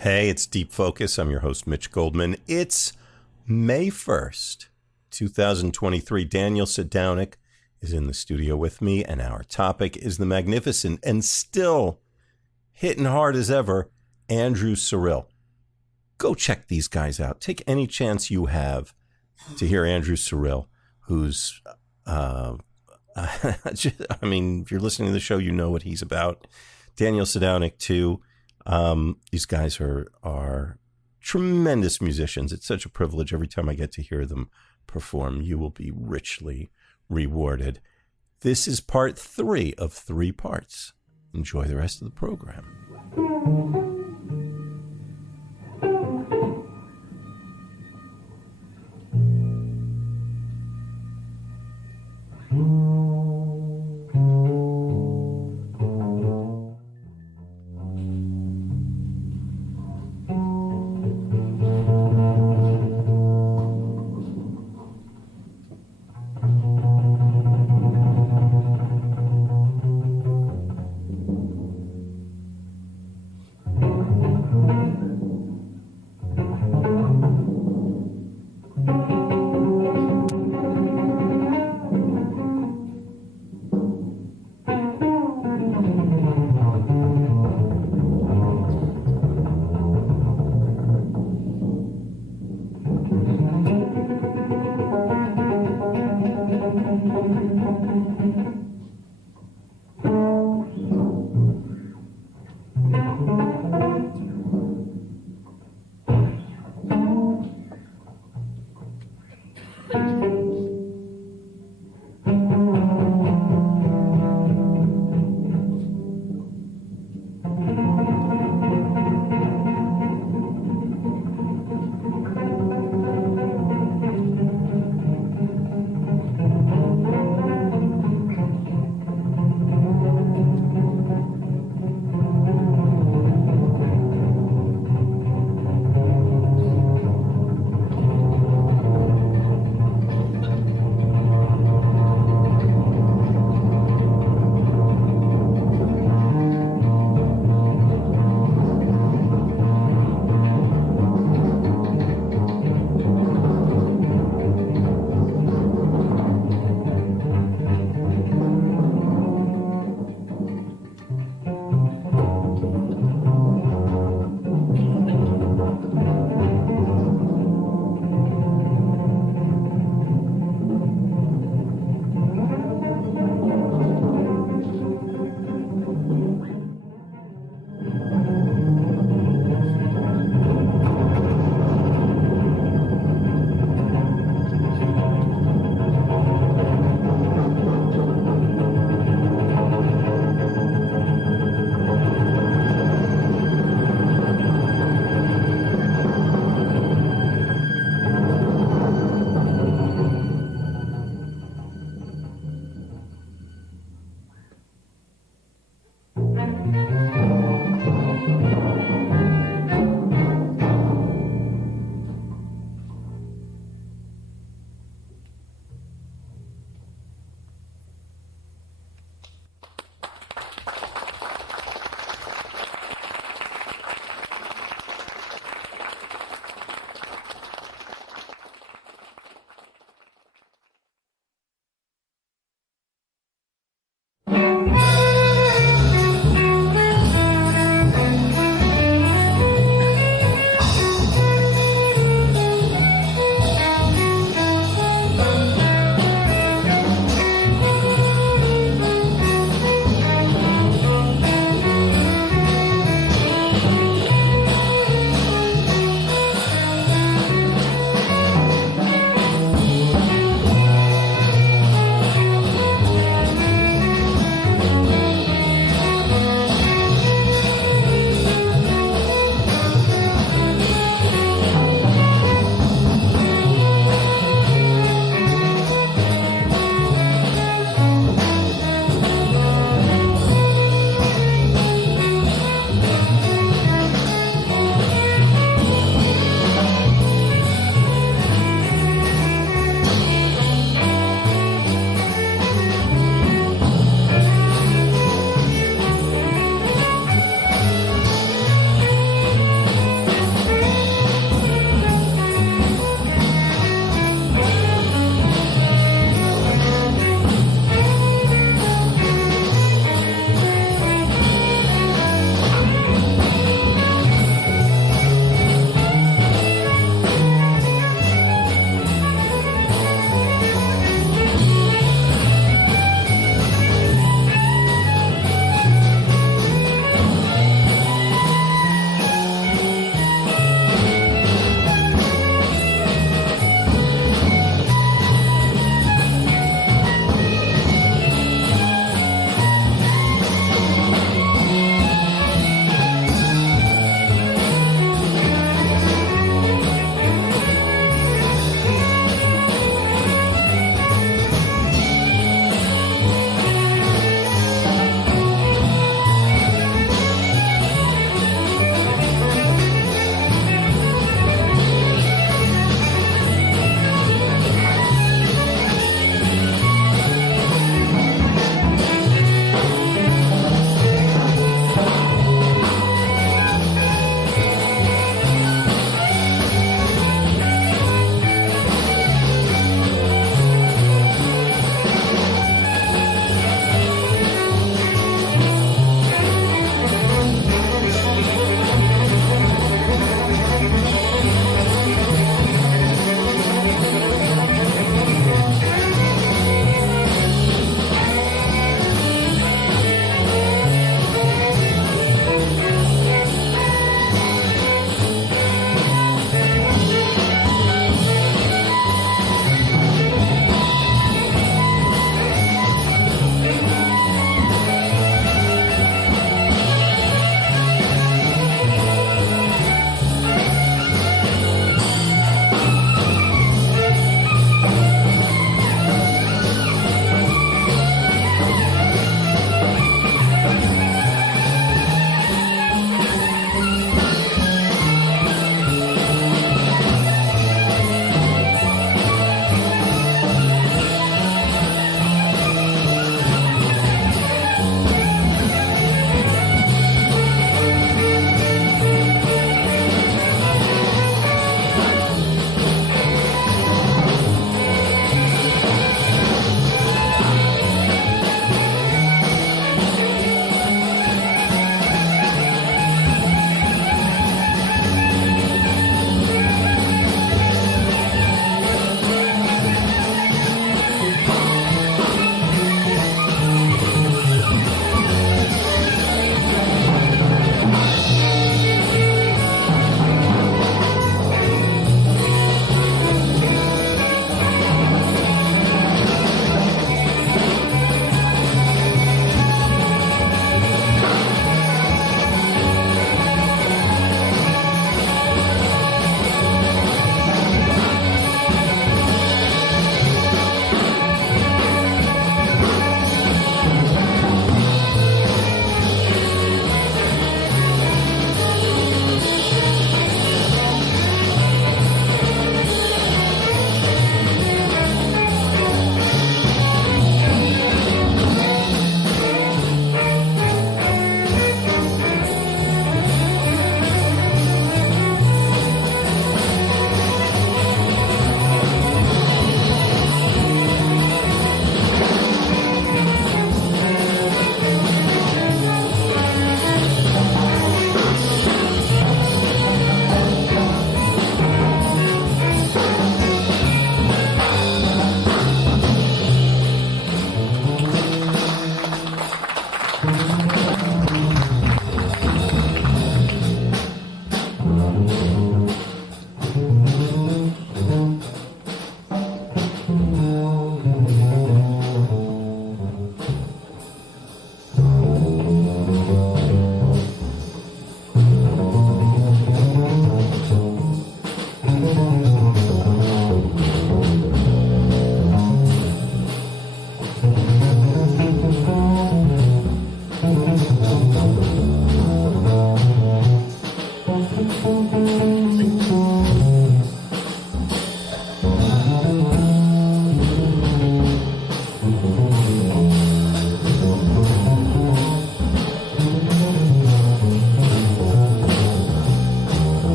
Hey, it's Deep Focus. I'm your host, Mitch Goldman. It's May 1st, 2023. Daniel Sadownick is in the studio with me, and our topic is the magnificent and still hitting hard as ever, Andrew Cyrille. Go check these guys out. Take any chance you have to hear Andrew Cyrille, who's, I mean, if you're listening to the show, you know what he's about. Daniel Sadownick, too. These guys are tremendous musicians. It's such a privilege every time I get to hear them perform. You will be richly rewarded. This is part 3 of 3 parts. Enjoy the rest of the program.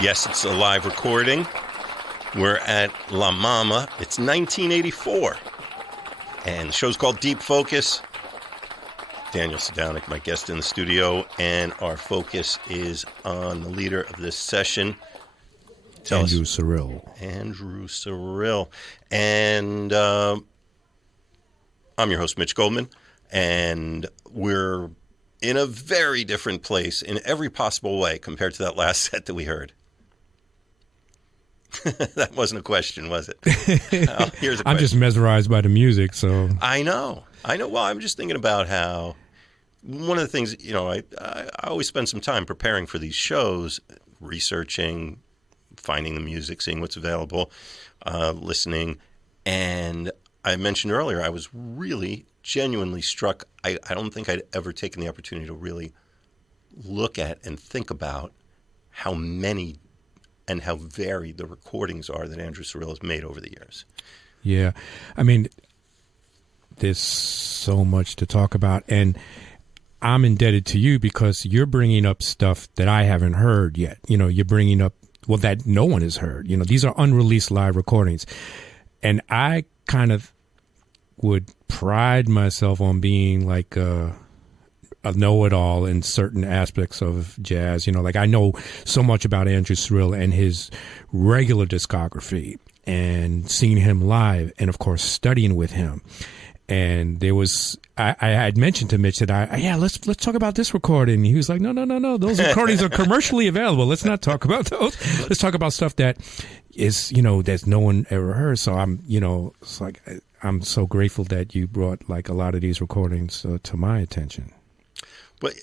Yes, it's a live recording. We're at La Mama. It's 1984. And the show's called Deep Focus. Daniel Sadownick, my guest in the studio, and our focus is on the leader of this session. Andrew Cyrille. Andrew Cyrille. And I'm your host, Mitch Goldman, and we're in a very different place in every possible way compared to that last set that we heard. That wasn't a question, was it? Here's a question. I'm just mesmerized by the music, so. I know. Well, I'm just thinking about how one of the things, I always spend some time preparing for these shows, researching, finding the music, seeing what's available, listening. And I mentioned earlier, I was really genuinely struck. I don't think I'd ever taken the opportunity to really look at and think about how many and how varied the recordings are that Andrew Cyrille has made over the years. Yeah. I mean, there's so much to talk about. And I'm indebted to you because you're bringing up stuff that I haven't heard yet. You're bringing up, that no one has heard. These are unreleased live recordings. And I kind of would pride myself on being like a know-it-all in certain aspects of jazz. I know so much about Andrew Cyrille and his regular discography and seeing him live and, of course, studying with him. And there was, I had mentioned to Mitch that let's talk about this recording. He was like, no. Those recordings are commercially available. Let's not talk about those. Let's talk about stuff that is, that no one ever heard. So it's like, I'm so grateful that you brought like a lot of these recordings to my attention. But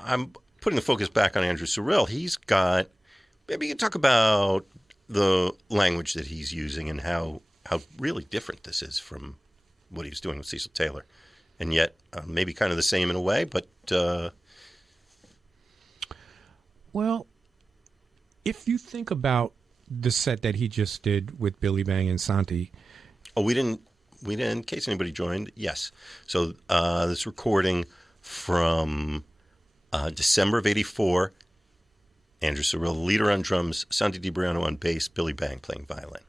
I'm putting the focus back on Andrew Cyrille. He's got, maybe you can talk about the language that he's using and how really different this is from what he was doing with Cecil Taylor. And yet maybe kind of the same in a way, but... Well, if you think about the set that he just did with Billy Bang and Santi... Oh, we didn't, in case anybody joined, yes. So this recording from December of 84, Andrew Cyrille, leader on drums, Santi DiBriano on bass, Billy Bang playing violin.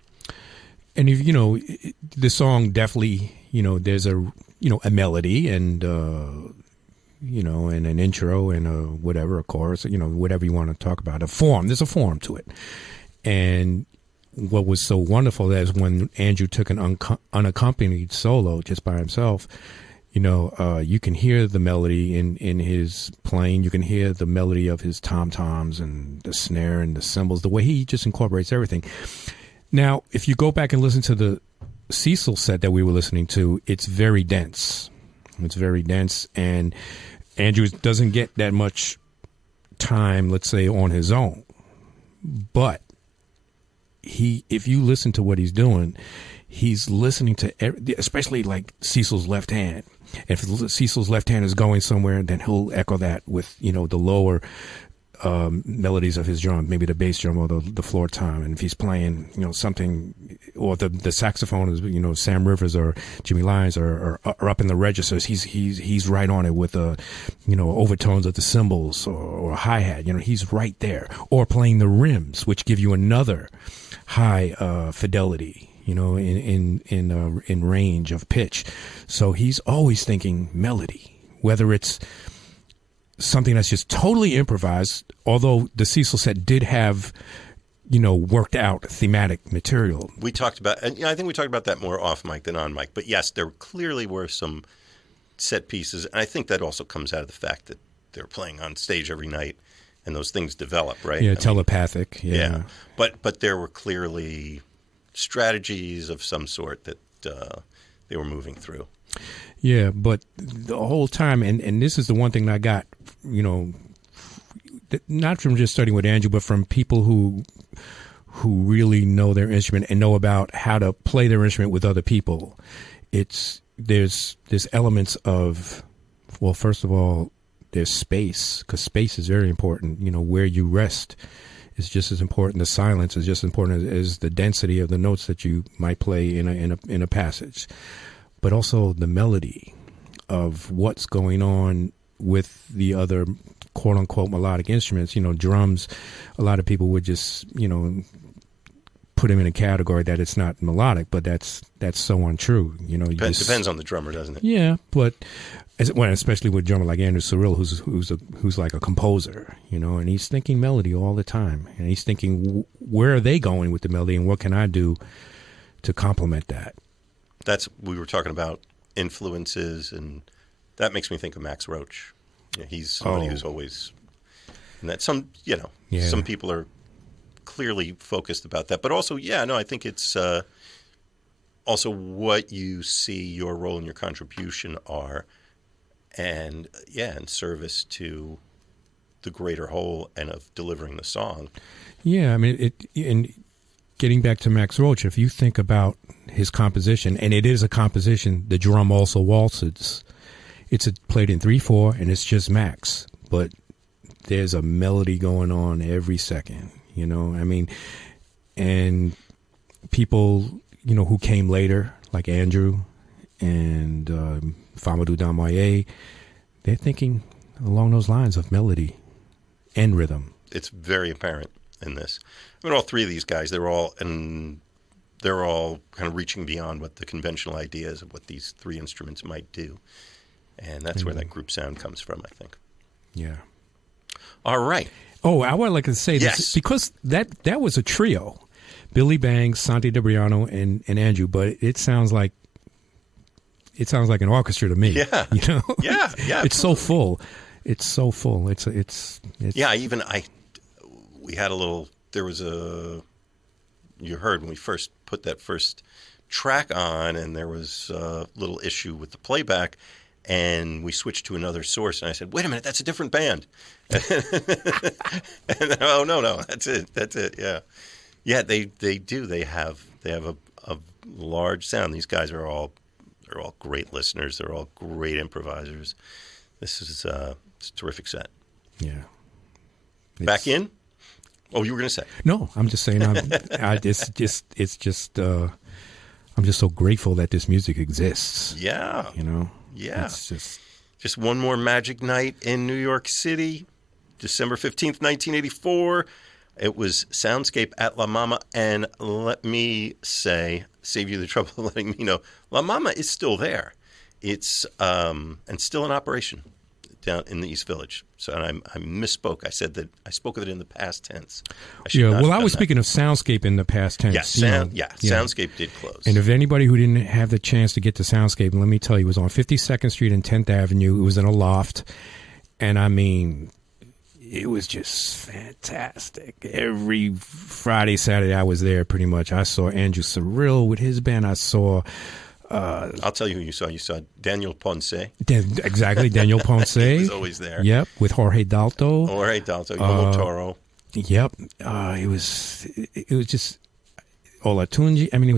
And if the song definitely, there's a melody and and an intro and a chorus, whatever you want to talk about, a form. There's a form to it. And what was so wonderful is when Andrew took an unaccompanied solo just by himself, you can hear the melody in his playing. You can hear the melody of his tom-toms and the snare and the cymbals, the way he just incorporates everything. Now, if you go back and listen to the Cecil set that we were listening to, it's very dense. It's very dense, and Andrew doesn't get that much time, let's say, on his own. But if you listen to what he's doing, he's listening to, especially like Cecil's left hand. If Cecil's left hand is going somewhere, then he'll echo that with, the lower melodies of his drum, maybe the bass drum or the floor tom. And if he's playing, something, or the saxophone is, Sam Rivers or Jimmy Lyons are up in the registers, he's right on it with overtones of the cymbals or hi-hat. He's right there. Or playing the rims, which give you another high fidelity. In range of pitch. So he's always thinking melody, whether it's something that's just totally improvised, although the Cecil set did have, worked out thematic material. We talked about, and I think we talked about that more off mic than on mic, but yes, there clearly were some set pieces, and I think that also comes out of the fact that they're playing on stage every night, and those things develop, right? Yeah, telepathic. Yeah. But there were clearly strategies of some sort that they were moving through. Yeah, but the whole time, and this is the one thing that I got, not from just studying with Andrew, but from people who really know their instrument and know about how to play their instrument with other people. There's elements of, well, first of all, there's space, because space is very important. Where you rest is just as important. The silence is just as important as the density of the notes that you might play in a passage. But also the melody of what's going on with the other quote unquote melodic instruments, drums, a lot of people would just, put them in a category that it's not melodic, but that's so untrue. Depends on the drummer, doesn't it? Yeah, but especially with a drummer like Andrew Cyrille, who's like a composer, and he's thinking melody all the time, and he's thinking where are they going with the melody, and what can I do to complement that? We were talking about influences, and that makes me think of Max Roach. He's somebody who's always, and that some people are clearly focused about that, but also, I think it's also what you see your role and your contribution are, and in service to the greater whole and of delivering the song. Yeah, I mean, and getting back to Max Roach, if you think about his composition, and it is a composition, the drum also waltzes. It's played in 3/4, and it's just Max, but there's a melody going on every second. I mean, and people, who came later, like Andrew and Famadou Damoye, they're thinking along those lines of melody and rhythm. It's very apparent in this. I mean, all three of these guys, they're all kind of reaching beyond what the conventional ideas of what these three instruments might do. And that's where that group sound comes from, I think. Yeah. All right. Oh, I would like to say this because that was a trio, Billy Banks, Santi Debriano, and Andrew. But it sounds like an orchestra to me. Yeah, yeah. It's so full. It's so full. It's. Yeah. We had a little. There was you heard when we first put that first track on, and there was a little issue with the playback. And we switched to another source, and I said, "Wait a minute, that's a different band." And oh no, that's it. Yeah. They do. They have a large sound. These guys they're all great listeners. They're all great improvisers. This is it's a terrific set. Yeah. Back in? Oh, you were going to say? No, I'm just saying. I'm just so grateful that this music exists. Yeah. Yeah. It's just one more magic night in New York City, December 15th, 1984. It was Soundscape at La Mama, and let me say, save you the trouble of letting me know, La Mama is still there. It's and still in operation down in the East Village. So I misspoke. I said that I spoke of it in the past tense. I was speaking of Soundscape in the past tense. Soundscape did close. And if anybody who didn't have the chance to get to Soundscape, let me tell you, it was on 52nd Street and 10th Avenue. It was in a loft. And I mean, it was just fantastic. Every Friday, Saturday, I was there pretty much. I saw Andrew Cyrille with his band. I saw... I'll tell you who you saw. You saw Daniel Ponce. Exactly, Daniel Ponce. He was always there. Yep, with Jorge Dalto. Yomo Toro. Yep. It was just Olatunji. I mean, it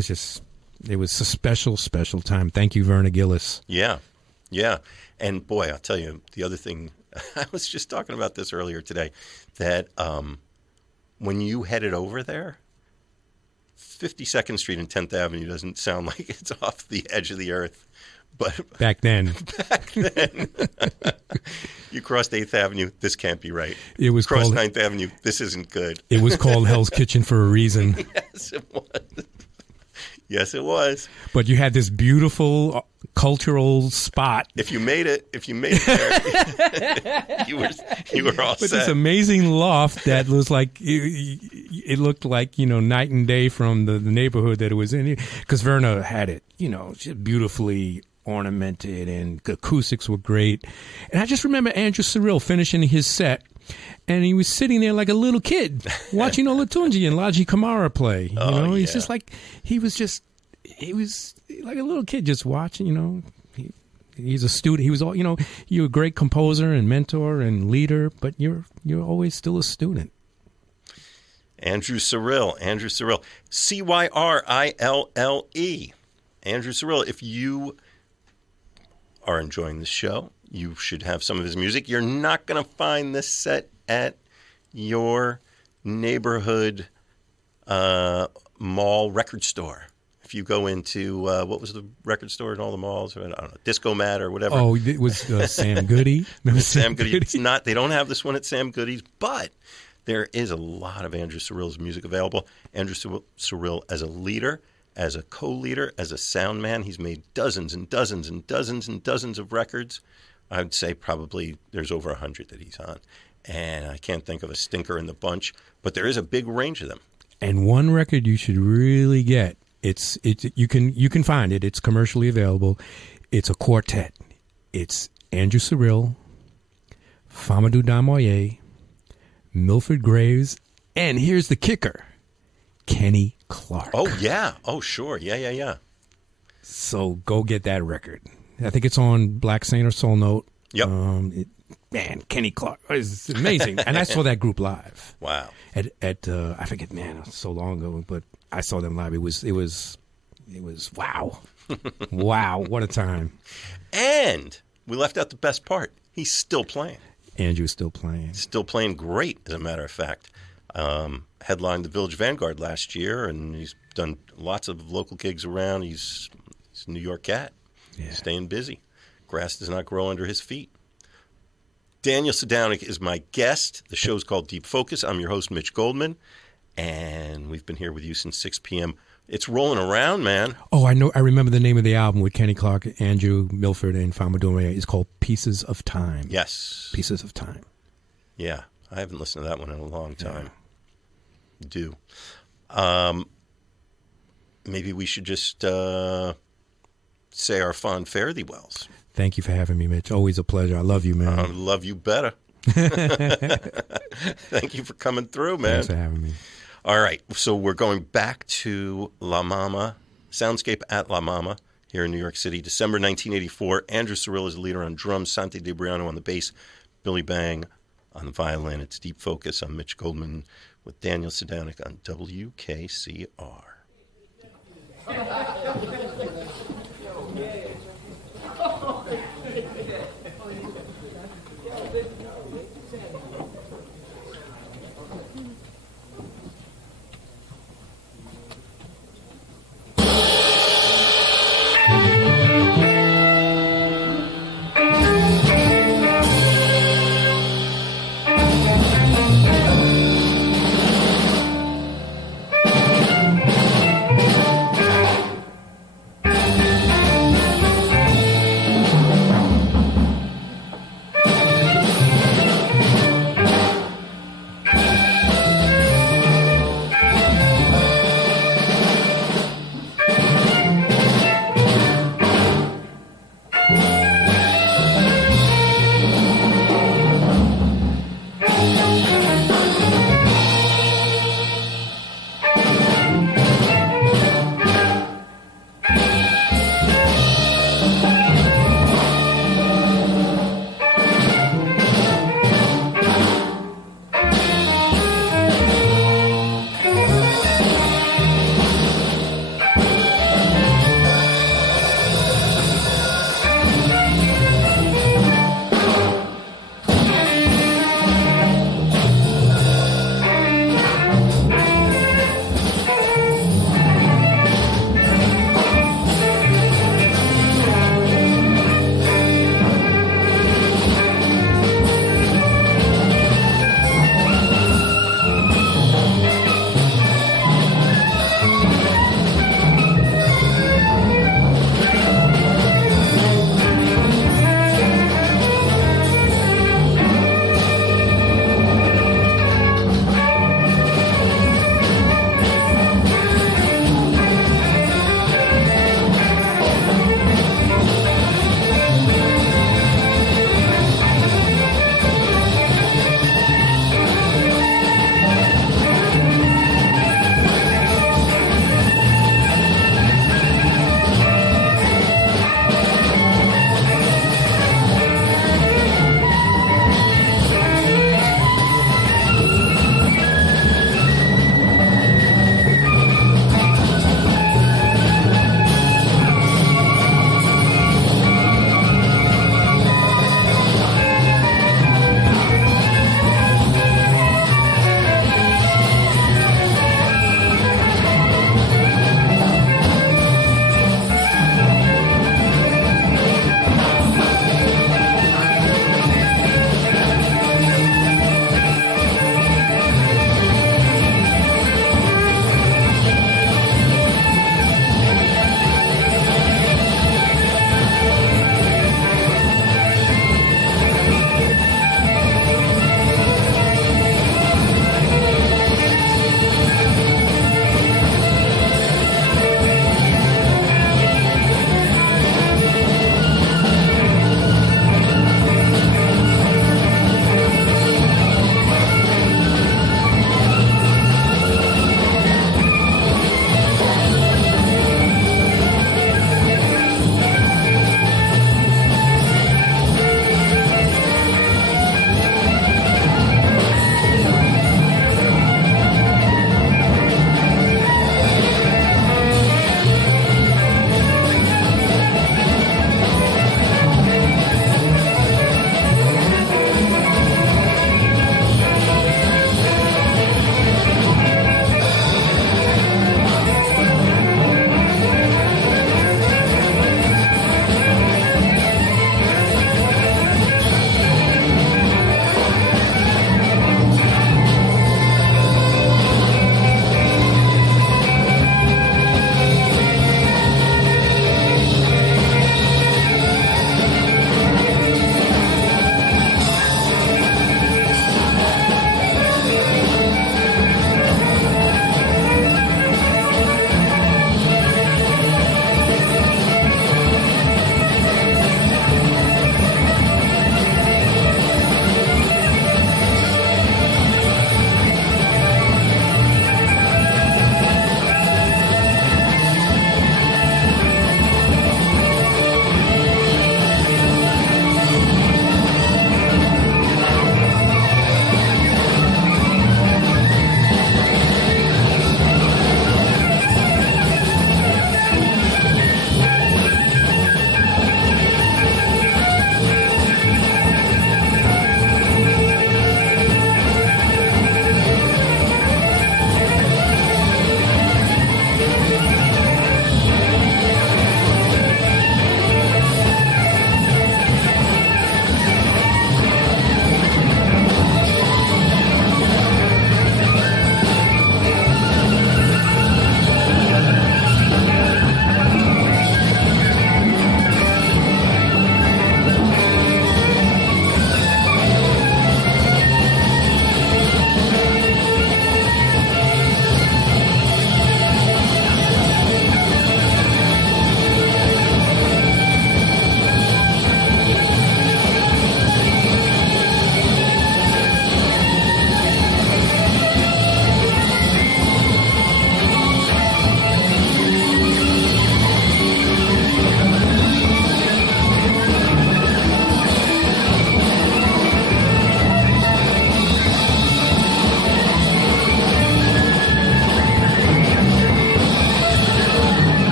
was a special time. Thank you, Verna Gillis. Yeah. And boy, I'll tell you, the other thing, I was just talking about this earlier today, that when you headed over there, 52nd Street and 10th Avenue doesn't sound like it's off the edge of the earth. But back then, you crossed 8th Avenue, this can't be right. It was crossed 9th Avenue, this isn't good. It was called Hell's Kitchen for a reason. Yes, it was. Yes, it was. But you had this beautiful cultural spot. If you made it there, you were all set. But this amazing loft that was like, it looked like, night and day from the neighborhood that it was in. Because Verna had it, just beautifully ornamented, and the acoustics were great. And I just remember Andrew Cyrille finishing his set, and he was sitting there like a little kid watching Olatunji and Laji Kamara play. He's just like, he was like a little kid just watching, he's a student. He was all, you're a great composer and mentor and leader, but you're always still a student. Andrew Cyrille. Cyrille. Andrew Cyrille. If you are enjoying the show, you should have some of his music. You're not going to find this set at your neighborhood mall record store. if you go into, what was the record store in all the malls? I don't know, Disco Mat or whatever. Oh, it was Sam Goody. Remember Sam Goody. It's not, they don't have this one at Sam Goody's, but there is a lot of Andrew Cyrille's music available. Andrew Cyrille as a leader, as a co-leader, as a sound man, he's made dozens and dozens and dozens and dozens of records. I would say probably there's over 100 that he's on. And I can't think of a stinker in the bunch, but there is a big range of them. And one record you should really get. You can find it. It's commercially available. It's a quartet. It's Andrew Cyrille, Famadou Damoye, Milford Graves, and here's the kicker, Kenny Clark. Oh yeah. Oh sure. Yeah. So go get that record. I think it's on Black Saint or Soul Note. Yep. Man, Kenny Clark is amazing, and I saw that group live. Wow. At I forget, man, it was so long ago, but I saw them live. It was wow, wow, what a time. And we left out the best part. He's still playing. Andrew's still playing. Still playing great, as a matter of fact. Headlined the Village Vanguard last year, and he's done lots of local gigs around. He's a New York cat. Yeah. Staying busy. Grass does not grow under his feet. Daniel Sadownick is my guest. The show's called Deep Focus. I'm your host, Mitch Goldman, and we've been here with you since 6 p.m. It's rolling around, man. Oh, I know. I remember the name of the album with Kenny Clark, Andrew Milford, and Famadou Damoye. It's called Pieces of Time. Yes. Pieces of Time. Yeah. I haven't listened to that one in a long time. Yeah. Maybe we should just say our fond fare thee wells. Thank you for having me, Mitch. Always a pleasure. I love you, man. I love you better. Thank you for coming through, man. Thanks for having me. All right. So we're going back to La Mama, Soundscape at La Mama here in New York City, December 1984. Andrew Cyrille is the leader on drums, Santi DeBriano on the bass, Billy Bang on the violin. It's Deep Focus. I'm Mitch Goldman with Daniel Sadownick on WKCR.